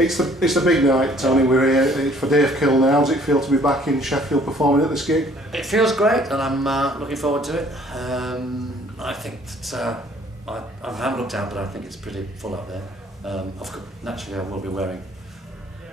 It's the big night, Tony. We're here for Dave Kilner. How does it feel to be back in Sheffield performing at this gig? It feels great, and I'm looking forward to it. I think that I haven't looked out, but I think it's pretty full up there. Naturally, I will be wearing.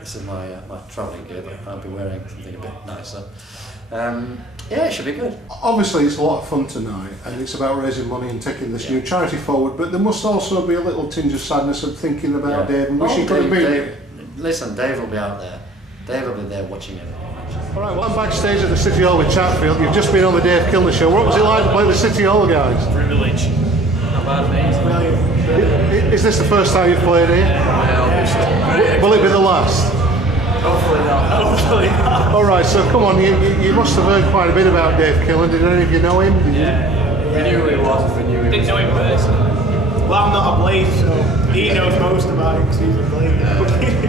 This is my travelling gear, but I'll be wearing something a bit nicer. Yeah, it should be good. Obviously, it's a lot of fun tonight, and it's about raising money and taking this new charity forward. But there must also be a little tinge of sadness of thinking about Dave and wishing he could have been here. Listen, Dave will be out there. Dave will be there watching everything. All right, well, I'm backstage at the City Hall with Chatfield. You've just been on the Dave Kilner show. What was it like to play the City Hall, guys? Privilege. Not bad, mate. Brilliant. Is this the first time you've played here? Yeah, obviously. Will it be the last? Hopefully not. Hopefully not. All right, so come on, you must have heard quite a bit about Dave Kilner. Did any of you know him? Yeah. We knew who he was. We knew him. Didn't know him personally. Well, I'm not a Blade, so he knows most about it because he's a Blade.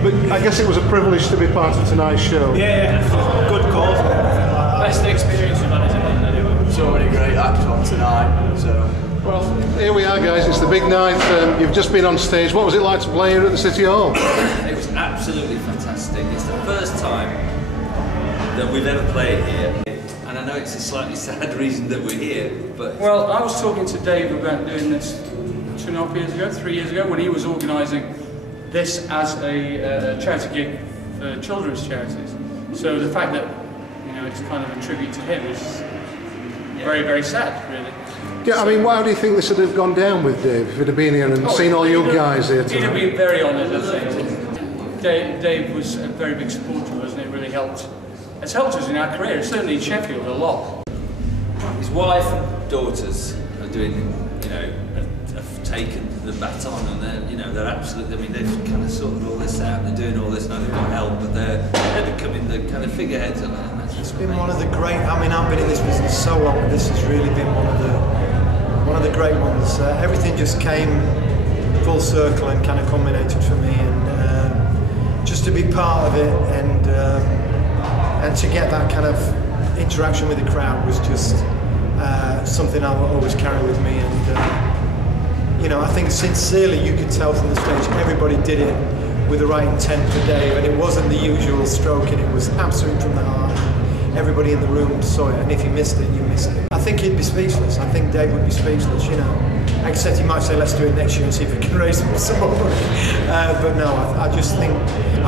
But I guess it was a privilege to be part of tonight's show. Yeah, good calls. Best experience we've had, isn't it? Anyway. So many great acts on tonight. So. Well, here we are, guys. It's the big night. You've just been on stage. What was it like to play here at the City Hall? It was absolutely fantastic. It's the first time that we've ever played here. And I know it's a slightly sad reason that we're here, but... Well, I was talking to Dave about doing this 2.5 years ago, 3 years ago, when he was organising this as a charity gig for children's charities. So the fact that, it's kind of a tribute to him is very, very sad, really. Yeah, I mean, how do you think this would have gone down with Dave if he'd have been here and seen all you guys here tonight? He'd have been very honoured, I think. Dave was a very big supporter of us, and it really helped. It's helped us in our career, certainly in Sheffield, a lot. His wife and daughters are doing, have taken the baton, and they're absolutely, they've kind of sorted all this out, they're doing all this, now they've got help, but they're becoming the kind of figureheads of it. It's been one of the great, I've been in this business so long, and this has really been one of the great ones. Everything just came full circle and kind of culminated for me, and just to be part of it and to get that kind of interaction with the crowd was just something I will always carry with me. And I think sincerely you could tell from the stage everybody did it with the right intent for Dave, and it wasn't the usual stroking, it was absolutely from the heart. Everybody in the room saw it, and if you missed it, you missed it. I think he'd be speechless. I think Dave would be speechless, Except he might say, let's do it next year and see if we can raise some more money. But no, I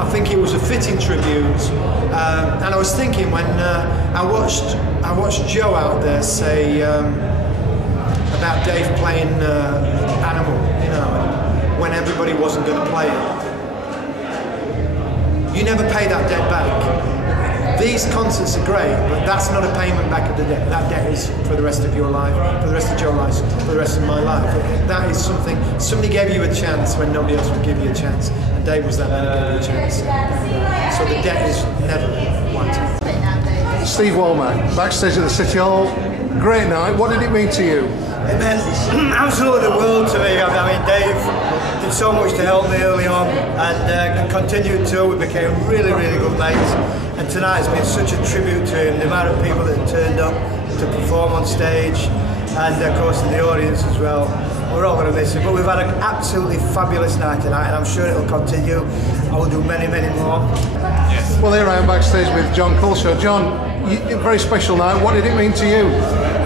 think it was a fitting tribute. And I was thinking when I watched Joe out there say about Dave playing Animal, and when everybody wasn't going to play it. You never pay that debt back. These concerts are great, but that's not a payment back of the debt. That debt is for the rest of your life, for the rest of your life, for the rest of my life. That is something, somebody gave you a chance when nobody else would give you a chance, and Dave was that man who gave you a chance. So the debt is never wiped out. Steve Womack, backstage at the City Hall. Great night. What did it mean to you? It meant absolutely the world to me. Dave did so much to help me early on, and continued to. We became really, really good mates. And tonight has been such a tribute to him, the amount of people that have turned up to perform on stage, and of course in the audience as well. We're all going to miss him, but we've had an absolutely fabulous night tonight, and I'm sure it'll continue. I will do many, many more. Yes. Well, here I am backstage with Jon Culshaw. John, a very special night. What did it mean to you?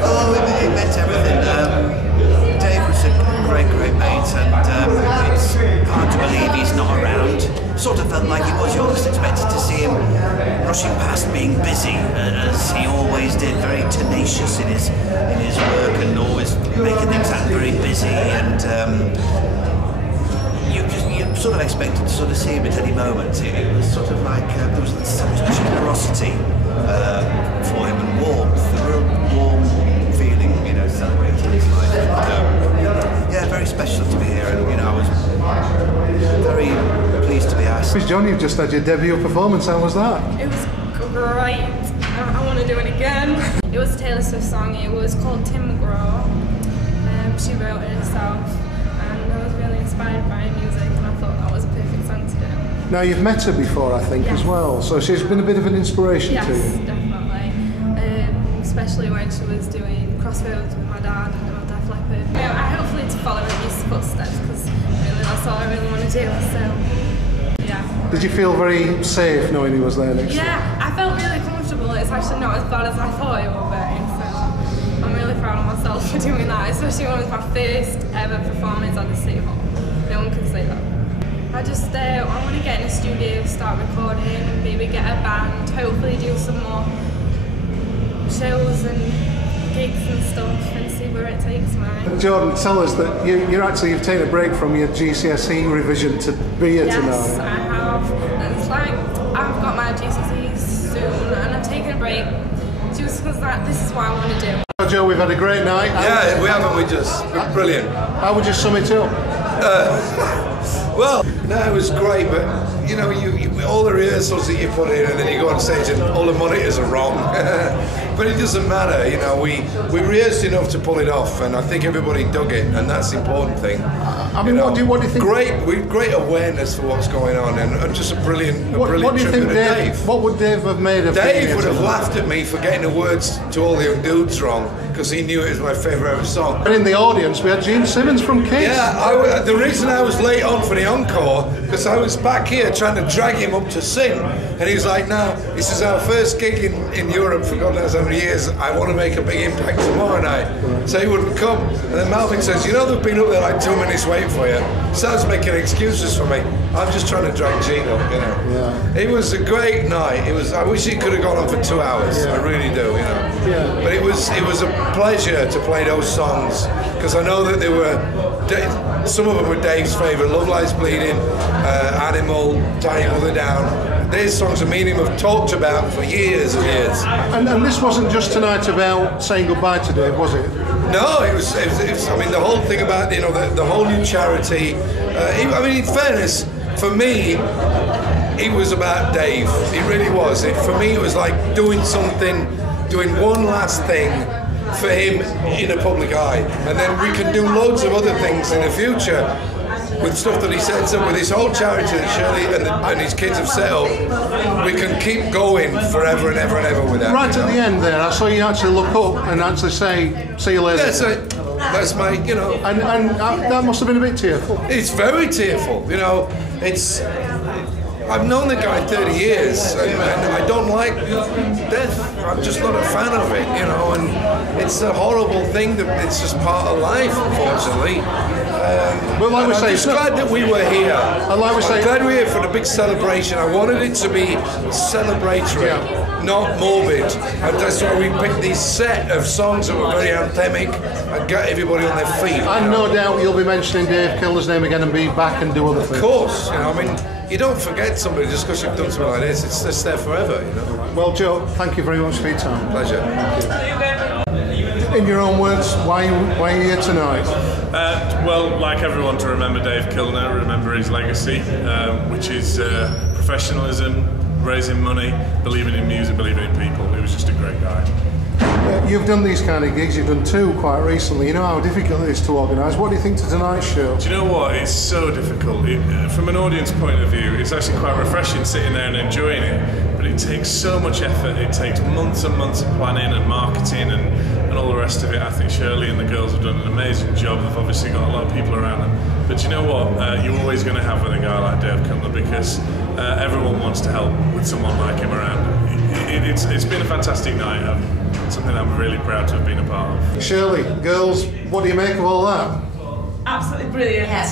Oh, it meant everything. Dave was a great, great mate, and it's hard to believe he's not around. Sort of felt like it was. You almost expected to see him rushing past, being busy, as he always did, very tenacious in his work, and always making things happen, very busy. And you sort of expected to sort of see him at any moment. It was sort of like there was so much generosity for him, and warmth, a real warm feeling, celebrating his life. Yeah, very special to be here, and I was very pleased to be asked. John, you've just had your debut performance. How was that? It was great. I want to do it again. It was a Taylor Swift song. It was called Tim McGraw. She wrote it herself, and I was really inspired by her music, and I thought that was a perfect song to do. Now, you've met her before, I think, as well, so she's been a bit of an inspiration to you. Yes, definitely. Especially when she was doing Crossroads with my dad and Def Leppard. I hopefully to follow in his footsteps, because really that's all I really want to do. So, yeah. Did you feel very safe knowing he was there next to you? Yeah, I felt really comfortable. It's actually not as bad as I thought it would be. So I'm really proud of myself for doing that, especially when it was my first ever performance at the City Hall. No one can say that. I just I want to get in the studio, start recording, maybe get a band, hopefully do some more shows and gigs and stuff and see where it takes me. Jordan, tell us that you've taken a break from your GCSE revision to be here tonight. Yes, I have. And it's like I've got my GCSEs soon and I'm taking a break just because this is what I want to do. Joe, we've had a great night. Yeah, we haven't. We're brilliant. How would you sum it up? Well, no, it was great, but you know, you all the rehearsals that you put in, and then you go on stage and all the monitors are wrong. But it doesn't matter, you know. We rehearsed enough to pull it off, and I think everybody dug it, and that's the important thing. I mean, what do you think? Great awareness for what's going on, and just a brilliant what do you think, Dave? What would Dave have made of? Dave would have laughed at me for getting the words to All the Young Dudes wrong, because he knew it was my favourite ever song. And in the audience, we had Gene Simmons from Kiss. Yeah, the reason I was late on for the encore, because I was back here trying to drag him up to sing, and he was like, "No, this is our first gig in Europe for God knows how many years. I want to make a big impact tomorrow night." So he wouldn't come, and then Malvin says, "You know, they've been up there like 2 minutes waiting for you." Starts making excuses for me. I'm just trying to drag Gene up, you know. Yeah. It was a great night. It was. I wish it could have gone on for 2 hours. Yeah. I really do, you know. Yeah. But it was a pleasure to play those songs, because I know that they were. Some of them were Dave's favourite. Love Lies Bleeding, Animal, Tie Your Mother Down. These songs are meaning we've talked about for years and years. And this wasn't just tonight about saying goodbye to Dave, was it? No, it was. I mean, the whole thing about the whole new charity. I mean, in fairness, for me, it was about Dave. It really was. For me, it was like doing one last thing for him in a public eye, and then we can do loads of other things in the future with stuff that he sets up with his whole charity that Shirley and his kids have set up. We can keep going forever and ever and ever with that. Right at the end there, I saw you actually look up and actually say, "See you later." That's my, you know. And that must have been a bit tearful. It's very tearful, you know. I've known the guy 30 years, and I don't like death. I'm just not a fan of it, you know, and it's a horrible thing that it's just part of life, unfortunately. Well, like we say, I'm just glad that we were here. I'm glad we're here for the big celebration. I wanted it to be celebratory, not morbid, and that's why we picked these set of songs that were very anthemic and got everybody on their feet. And no doubt you'll be mentioning Dave Kilner's name again and be back and do other things. Of course, you know, I mean, you don't forget somebody just because you've done something like this. It's just there forever, you know. Well, Joe, thank you very much for your time. Pleasure. In your own words, why are you here tonight? Well, like everyone, to remember Dave Kilner, remember his legacy, which is professionalism, raising money, believing in music, believing in people. He was just a great guy. You've done these kind of gigs, you've done 2 quite recently. You know how difficult it is to organise. What do you think to tonight's show? Do you know what? It's so difficult. From an audience point of view, it's actually quite refreshing sitting there and enjoying it, but it takes so much effort. It takes months and months of planning and marketing and all the rest of it. I think Shirley and the girls have done an amazing job. They've obviously got a lot of people around them. But you know what? You're always going to have with a guy like Dave Kilner, because everyone wants to help with someone like him around. It's been a fantastic night. Something I'm really proud to have been a part of. Shirley, girls, what do you make of all that? Absolutely brilliant. Yeah.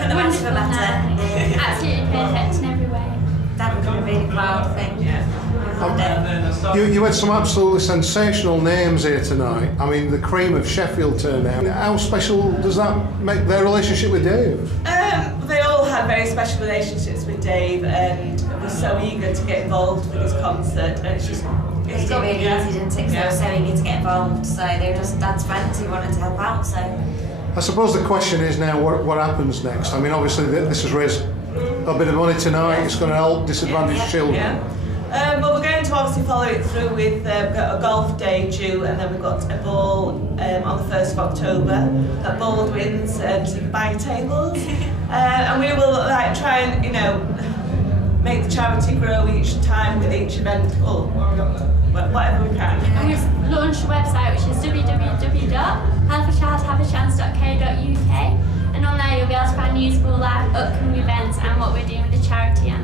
Put the ones for better. Absolutely perfect in every way. Dad would be really proud, I think. You had some absolutely sensational names here tonight. I mean, the cream of Sheffield turned out. How special does that make their relationship with Dave? They all had very special relationships with Dave, and were so eager to get involved with his concert. And it's just. It's really easy, didn't it? They were so eager to get involved, so they were just Dad's friends who wanted to help out. So I suppose the question is now, what happens next? I mean, obviously this has raised a bit of money tonight. It's going to help disadvantaged children. Yeah. But we're going to obviously follow it through with a golf day due, and then we've got a ball on the 1st of October at Baldwin's, so you can buy tables, and we will try and make the charity grow each time with each event, or whatever we can. And we've launched a website which is www.helpachildhavechance.co.uk, and on there you'll be able to find news for all our upcoming events and what we're doing with the charity and